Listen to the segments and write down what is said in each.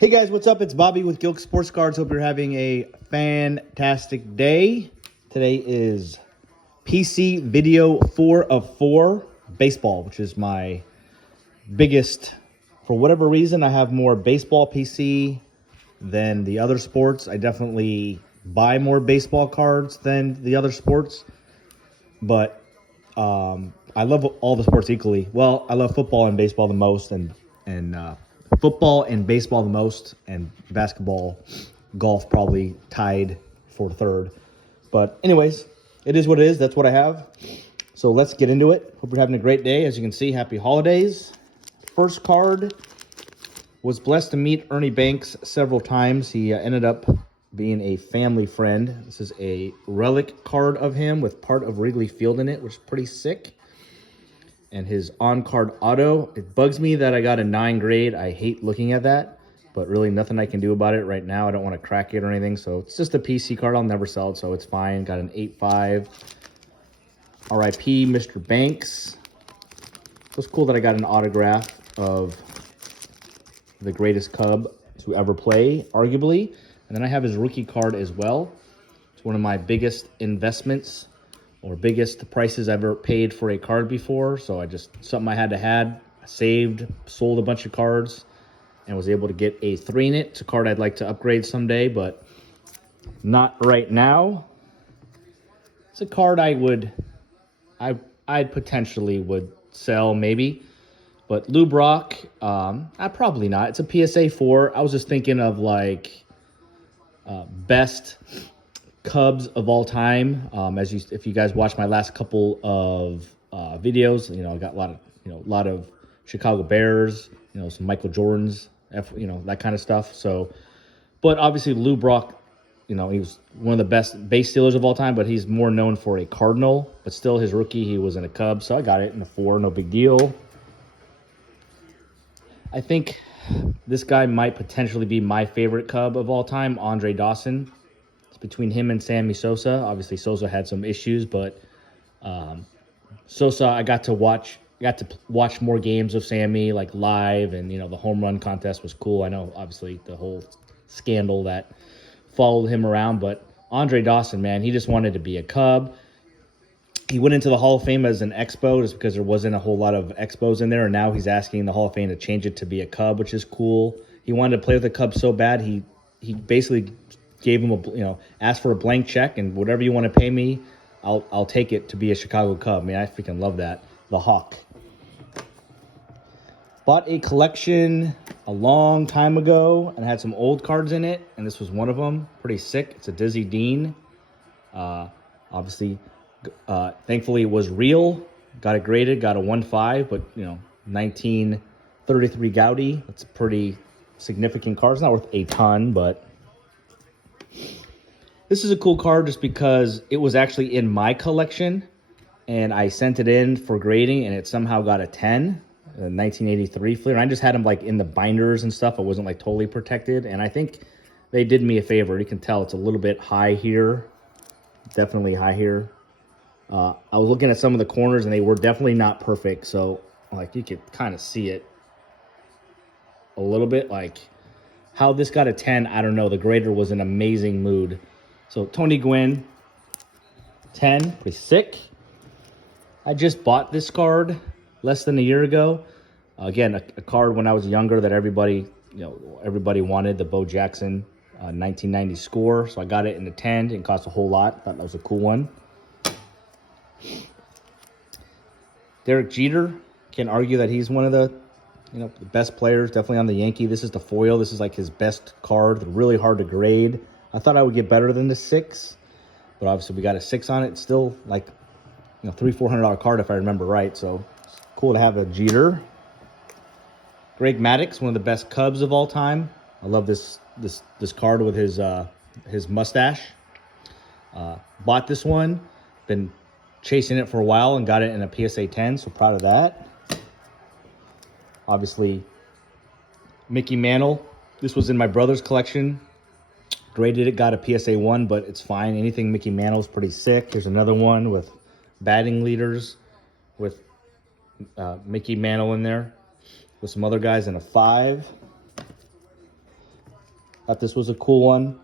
Hey guys, what's up? It's Bobby with Gilk Sports Cards. Hope you're having a fantastic day. Today is PC Video 4 of 4 Baseball, which is my biggest. For whatever reason, I have more baseball PC than the other sports. I definitely buy more baseball cards than the other sports, but I love all the sports equally. Well, I love football and baseball the most, and football and baseball the most, and basketball, golf probably tied for third. But anyways, it is what it is. That's what I have. So let's get into it. Hope you're having a great day. As you can see, happy holidays. First card, was blessed to meet Ernie Banks several times. He ended up being a family friend. This is a relic card of him with part of Wrigley Field in it, which is pretty sick. And his on-card auto. It bugs me that I got a 9 grade. I hate looking at that, but really nothing I can do about it right now. I don't want to crack it or anything, so it's just a PC card. I'll never sell it, so it's fine. Got an 8.5. RIP Mr. Banks. It was cool that I got an autograph of the greatest Cub to ever play, arguably. And then I have his rookie card as well. It's one of my biggest investments or biggest prices I've ever paid for a card before. So something I had to have. I saved, sold a bunch of cards, and was able to get a 3 in it. It's a card I'd like to upgrade someday, but not right now. It's a card I potentially would sell maybe. But Lou Brock, probably not. It's a PSA 4. I was just thinking of like best Cubs of all time. If you guys watch my last couple of videos, I got a lot of Chicago Bears, some Michael Jordans, that kind of stuff. So, but obviously Lou Brock, he was one of the best base stealers of all time, but he's more known for a Cardinal. But still, his rookie, he was in a Cub, so I got it in a 4, no big deal. I think this guy might potentially be my favorite Cub of all time, Andre Dawson. It's between him and Sammy Sosa. Obviously, Sosa had some issues, but Sosa, I got to watch more games of Sammy, like live, and the home run contest was cool. I know, obviously, the whole scandal that followed him around, but Andre Dawson, man, he just wanted to be a Cub. He went into the Hall of Fame as an Expo just because there wasn't a whole lot of Expos in there, and now he's asking the Hall of Fame to change it to be a Cub, which is cool. He wanted to play with the Cubs so bad, he basically gave him asked for a blank check, and whatever you want to pay me, I'll take it to be a Chicago Cub. Man, I freaking love that. The Hawk. Bought a collection a long time ago and had some old cards in it, and this was one of them. Pretty sick. It's a Dizzy Dean. Obviously, thankfully it was real. Got it graded, got a 1.5, but 1933 Gaudi. That's a pretty significant card. It's not worth a ton, but this is a cool card just because it was actually in my collection, and I sent it in for grading, and it somehow got a 10. 1983 Fleer. And I just had them like in the binders and stuff. It wasn't like totally protected, and I think they did me a favor. You can tell it's a little bit high here. Definitely high here. I was looking at some of the corners, and they were definitely not perfect. So, like, you could kind of see it a little bit. Like, how this got a 10, I don't know. The grader was in amazing mood. So, Tony Gwynn, 10. Pretty sick. I just bought this card less than a year ago. Again, a card when I was younger that everybody wanted, the Bo Jackson 1990 score. So I got it in the 10. It cost a whole lot. Thought that was a cool one. Derek Jeter, can't argue that he's one of the the best players, definitely on the Yankee. This is the foil. This is like his best card. Really hard to grade. I thought I would get better than the 6, but obviously we got a 6 on it. It's still like $300-$400 card if I remember right. So it's cool to have a Jeter. Greg Maddux, one of the best Cubs of all time. I love this card with his mustache. Bought this one, been chasing it for a while, and got it in a PSA 10. So proud of that. Obviously, Mickey Mantle. This was in my brother's collection. Graded it, got a PSA 1, but it's fine. Anything Mickey Mantle is pretty sick. Here's another one with batting leaders with Mickey Mantle in there with some other guys in a 5. Thought this was a cool one.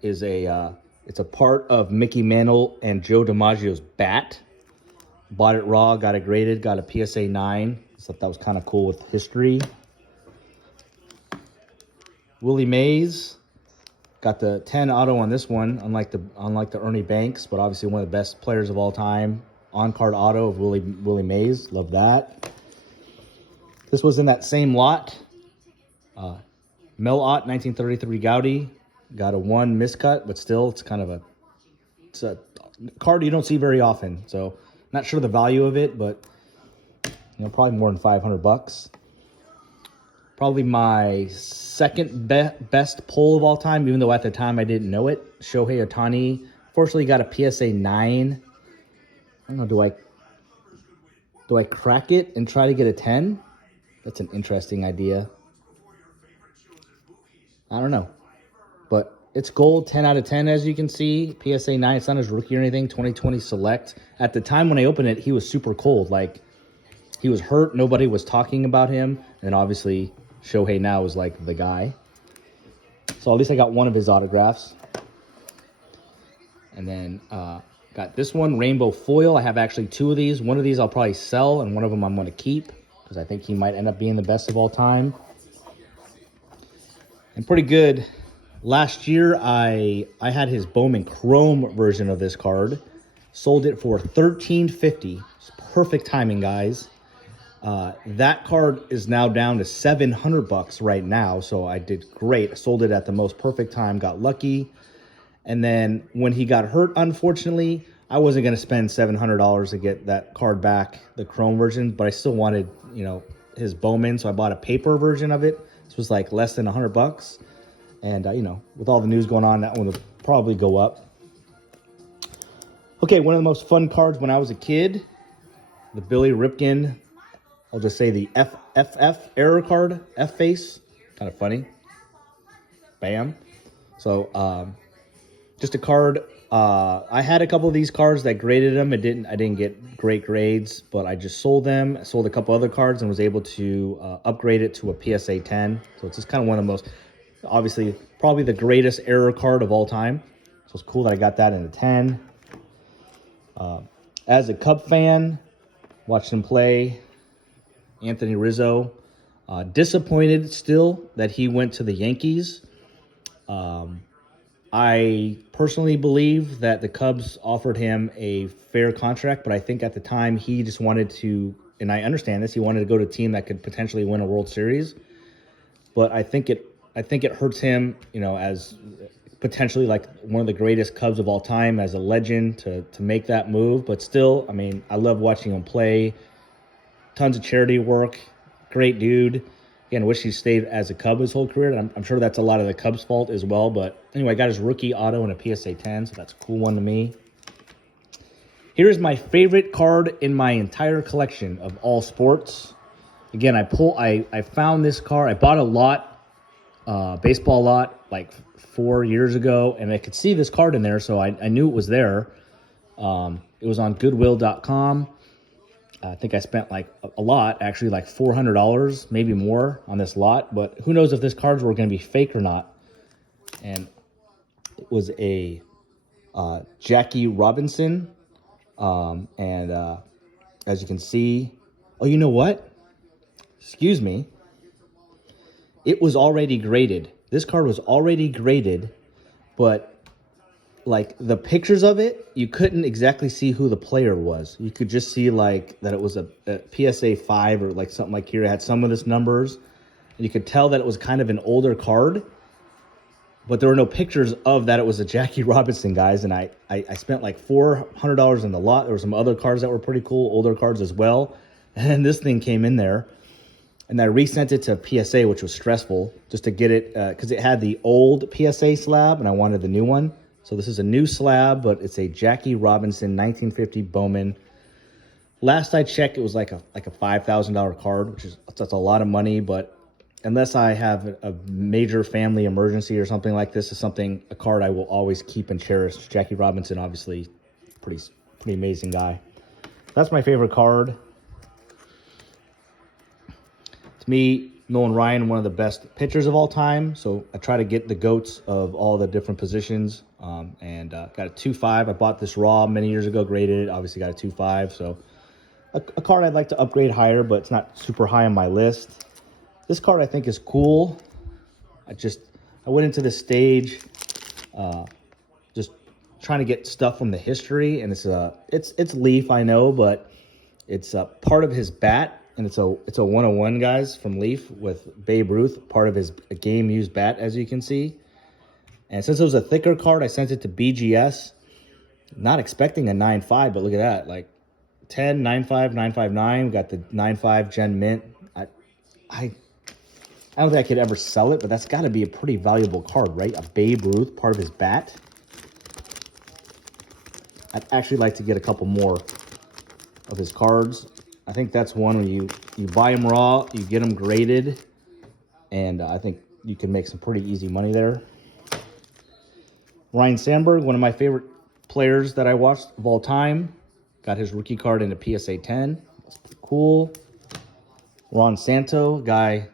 It's a part of Mickey Mantle and Joe DiMaggio's bat. Bought it raw, got it graded, got a PSA 9. Thought that was kind of cool with history. Willie Mays. Got the 10 auto on this one, unlike the Ernie Banks, but obviously one of the best players of all time. On-card auto of Willie Mays. Love that. This was in that same lot. Mel Ott, 1933 Gaudi. Got a 1 miscut, but still, it's a card you don't see very often. So, not sure the value of it, but probably more than $500. Probably my second best pull of all time, even though at the time I didn't know it. Shohei Ohtani. Fortunately, got a PSA 9. I don't know, do I crack it and try to get a 10? That's an interesting idea. I don't know. But it's gold, 10 out of 10, as you can see. PSA 9, it's not his rookie or anything, 2020 Select. At the time when I opened it, he was super cold. Like, he was hurt. Nobody was talking about him. And obviously, Shohei now is like the guy. So at least I got one of his autographs. And then got this one, Rainbow Foil. I have actually 2 of these. One of these I'll probably sell, and one of them I'm going to keep because I think he might end up being the best of all time. And pretty good. Last year, I had his Bowman Chrome version of this card. Sold it for $13.50. It's perfect timing, guys. That card is now down to $700 right now, so I did great. I sold it at the most perfect time, got lucky. And then when he got hurt, unfortunately, I wasn't going to spend $700 to get that card back, the Chrome version, but I still wanted, his Bowman, so I bought a paper version of it. This was like less than $100. And, with all the news going on, that one will probably go up. Okay, one of the most fun cards when I was a kid, the Billy Ripken, I'll just say the FFF error card, F-face, kind of funny. Bam. So, just a card. I had a couple of these cards that graded them. I didn't get great grades, but I just sold them. I sold a couple other cards and was able to upgrade it to a PSA 10. So it's just kind of one of the most, obviously, probably the greatest error card of all time. So it's cool that I got that in a 10. As a Cub fan, watched him play. Anthony Rizzo. Disappointed still that he went to the Yankees. I personally believe that the Cubs offered him a fair contract, but I think at the time he just wanted to, and I understand this, he wanted to go to a team that could potentially win a World Series. But I think it hurts him, as potentially like one of the greatest Cubs of all time, as a legend, to make that move. But still, I mean, I love watching him play. Tons of charity work. Great dude. Again, I wish he stayed as a Cub his whole career. I'm sure that's a lot of the Cubs' fault as well. But anyway, I got his rookie auto and a PSA 10, so that's a cool one to me. Here's my favorite card in my entire collection of all sports. Again, I found this card. I bought a lot, baseball lot, like 4 years ago, and I could see this card in there, so I knew it was there. It was on Goodwill.com. I think I spent like a lot, actually like $400, maybe more on this lot. But who knows if this cards were going to be fake or not. And it was a Jackie Robinson. As you can see, oh, you know what? Excuse me. It was already graded. This card was already graded, but like the pictures of it, you couldn't exactly see who the player was. You could just see like that it was a PSA 5 or like something like here. It had some of this numbers. And you could tell that it was kind of an older card, but there were no pictures of that it was a Jackie Robinson, guys. And I spent like $400 in the lot. There were some other cards that were pretty cool, older cards as well. And this thing came in there. And I resent it to PSA, which was stressful, just to get it, because it had the old PSA slab, and I wanted the new one. So this is a new slab, but it's a Jackie Robinson 1950 Bowman. Last I checked, it was like a $5,000 card, that's a lot of money. But unless I have a major family emergency or something like this, is a card I will always keep and cherish. Jackie Robinson, obviously, pretty amazing guy. That's my favorite card. To me, Nolan Ryan, one of the best pitchers of all time. So I try to get the GOATs of all the different positions. And got a 2.5. I bought this raw many years ago, graded it. Obviously got a 2.5. So a card I'd like to upgrade higher, but it's not super high on my list. This card I think is cool. I went into this stage just trying to get stuff from the history, and it's Leaf, I know, but it's part of his bat, and it's a 101, guys, from Leaf with Babe Ruth, part of his game used bat, as you can see. And since it was a thicker card, I sent it to BGS, not expecting a 9.5, but look at that, like 10, 9.5, 9.59. Got the 9.5 Gen Mint. I don't think I could ever sell it, but that's got to be a pretty valuable card, right? A Babe Ruth, part of his bat. I'd actually like to get a couple more of his cards. I think that's one where you buy them raw, you get them graded, and I think you can make some pretty easy money there. Ryne Sandberg, one of my favorite players that I watched of all time. Got his rookie card in a PSA 10. That's pretty cool. Ron Santo, guy,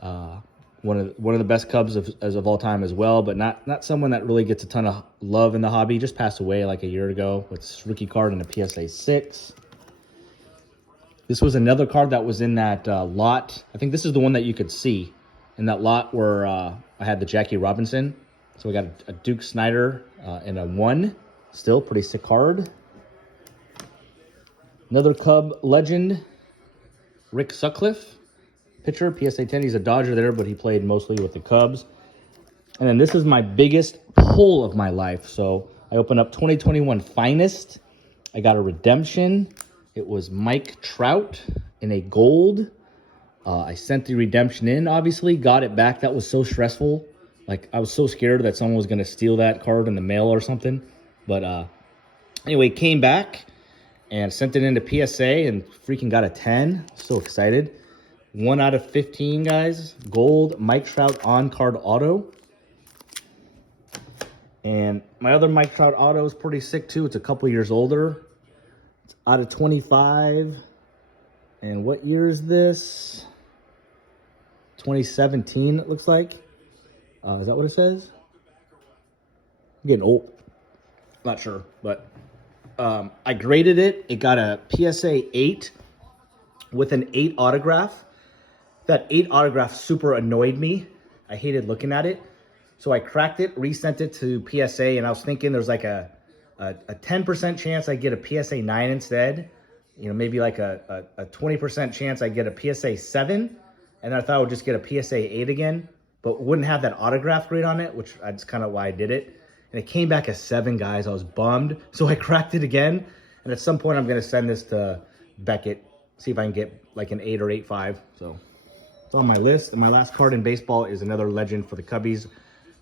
one of the best Cubs of all time as well, but not someone that really gets a ton of love in the hobby. Just passed away like a year ago with his rookie card in a PSA 6. This was another card that was in that lot. I think this is the one that you could see in that lot where I had the Jackie Robinson. So we got a Duke Snider and a 1. Still pretty sick card. Another Cub legend, Rick Sutcliffe, pitcher, PSA 10. He's a Dodger there, but he played mostly with the Cubs. And then this is my biggest pull of my life. So I opened up 2021 Finest. I got a redemption. It was Mike Trout in a gold. I sent the redemption in, obviously. Got it back. That was so stressful. Like, I was so scared that someone was going to steal that card in the mail or something. But anyway, came back and sent it into PSA and freaking got a 10. So excited. 1 out of 15, guys. Gold Mike Trout on-card auto. And my other Mike Trout auto is pretty sick, too. It's a couple years older. It's out of 25. And what year is this? 2017, it looks like. Is that what it says? I'm getting old. Not sure, but I graded it. It got a PSA 8 with an 8 autograph. That 8 autograph super annoyed me. I hated looking at it. So I cracked it, resent it to PSA, and I was thinking there's like a 10% chance I get a PSA 9 instead. You know, maybe like a 20% chance I get a PSA 7. And I thought I would just get a PSA 8 again, but wouldn't have that autograph grade on it, which that's kind of why I did it. And it came back as 7, guys. I was bummed. So I cracked it again. And at some point, I'm going to send this to Beckett, see if I can get like an 8 or 8.5. So it's on my list. And my last card in baseball is another legend for the Cubbies,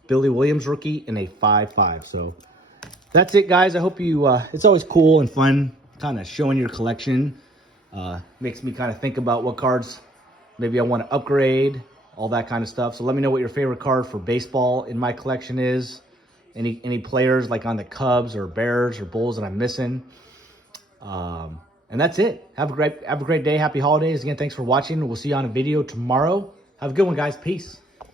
Billy Williams rookie in a 5.5. So that's it, guys. I hope you, it's always cool and fun kind of showing your collection. Makes me kind of think about what cards maybe I want to upgrade, all that kind of stuff. So let me know what your favorite card for baseball in my collection is. Any players like on the Cubs or Bears or Bulls that I'm missing. And that's it. Have a great day. Happy holidays. Again, thanks for watching. We'll see you on a video tomorrow. Have a good one, guys. Peace.